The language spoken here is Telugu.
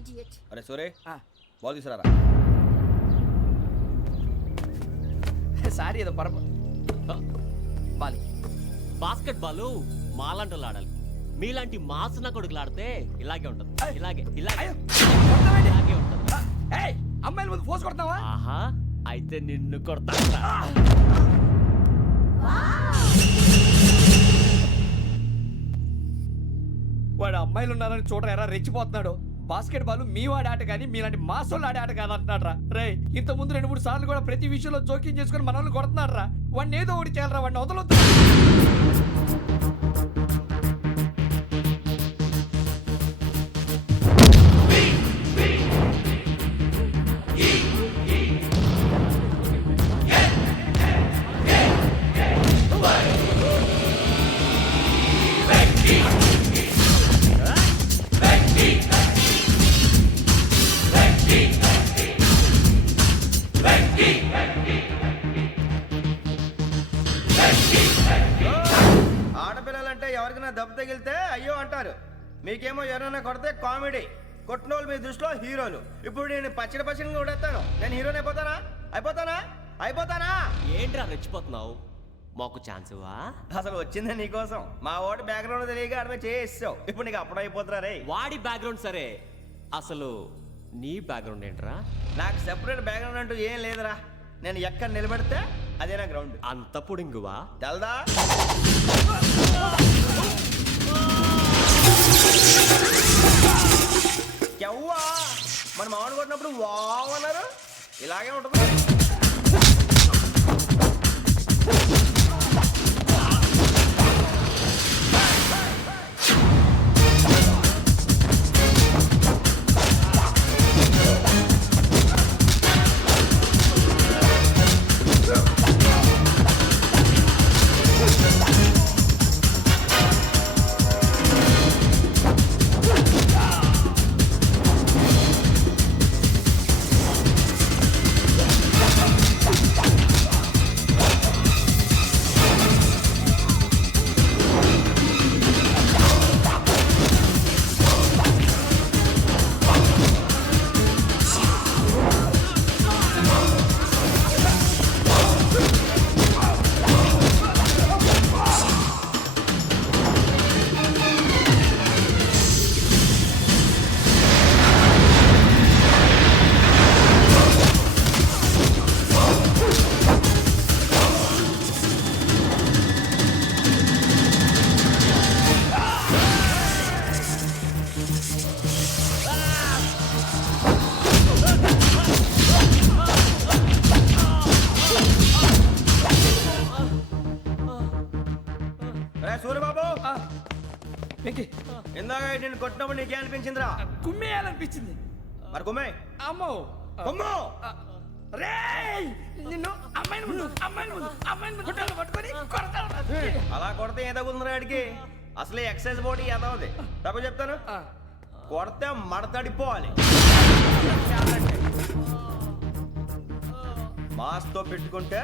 ఇడియట్. అరే సూరే బాల్ తీసుకురారా. సారీ ఏదో బాలి బాస్కెట్ బాల్ మాలాంటి ఆడాలి. మీలాంటి మాసన కొడుకులు ఆడితే ఇలాగే ఉంటది. ఇలాగే ఇలాగే ఇలాగే ఉంటది. అమ్మాయిల ముందు ఫోర్స్ కొడతావా? ఆహా, అయితే నిన్ను కొడతా. వాడు అమ్మాయిలు ఉన్నారని చూడరా ఎరా రెచ్చిపోతున్నాడు. బాస్కెట్ బాల్ మీ వాడి ఆట కానీ మీలాంటి మాసోళ్ళు ఆడే ఆట కాదు అంటున్నాడు రా. రే ఇంత ముందు 2-3 సార్లు కూడా ప్రతి విషయంలో జోక్యం చేసుకుని మన వాళ్ళు కొడుతున్నాడు రా. వాడిని ఏదో ఒకటి చేయాలరా, వాడిని వదలొద్దు. ఆడపిల్లలంటే ఎవరికైనా దెబ్బ తగిలితే అయ్యో అంటారు, మీకేమో ఎవరైనా కొడితే కామెడీ. కొట్టినోళ్ళు మీ దృష్టిలో హీరోలు. ఇప్పుడు నేను పచ్చడి కొడేస్తాను, నేను హీరోని అయిపోతానా? ఏంట్రా రెచ్చిపోతున్నావు? మాకు ఛాన్స్ ఇవ్వా? అసలు వచ్చిందే నీకోసం. మా వాడి బ్యాక్గ్రౌండ్ తెలియక అడిమే చేసావు. ఇప్పుడు నీకు అప్పుడు అయిపోతురా రే. వాడి బ్యాక్గ్రౌండ్ సరే, అసలు నీ బ్యాక్గ్రౌండ్ ఏంట్రా? నాకు సెపరేట్ బ్యాక్గ్రౌండ్ అంటూ ఏం లేదురా. నేను ఎక్కడ నిలబెడితే అదే నా గ్రౌండ్. అంత పుడింగువా? తెల్దా? ఎవ్వా మన మామిడి కొట్టినప్పుడు వావ్ అన్నారు, ఇలాగే ఉంటుంది. సూర్యబాబు, ఇందాక నేను కొట్టినప్పుడు నీకే అనిపించిందిరా? కుమ్మేయాలనిపించింది. మరి కుమ్మే. అమ్మో కుమ్ము. నిన్ను అమ్మాయిని పట్టుకొని కొడతాను. అలా కొడితే ఏ తగులుందిరా ఆడికి? అసలే ఎక్సైజ్ బాడీ ఏదవుది. తప్పు చెప్తాను, కొడితే మడతడిపోవాలి. మాస్తో పెట్టుకుంటే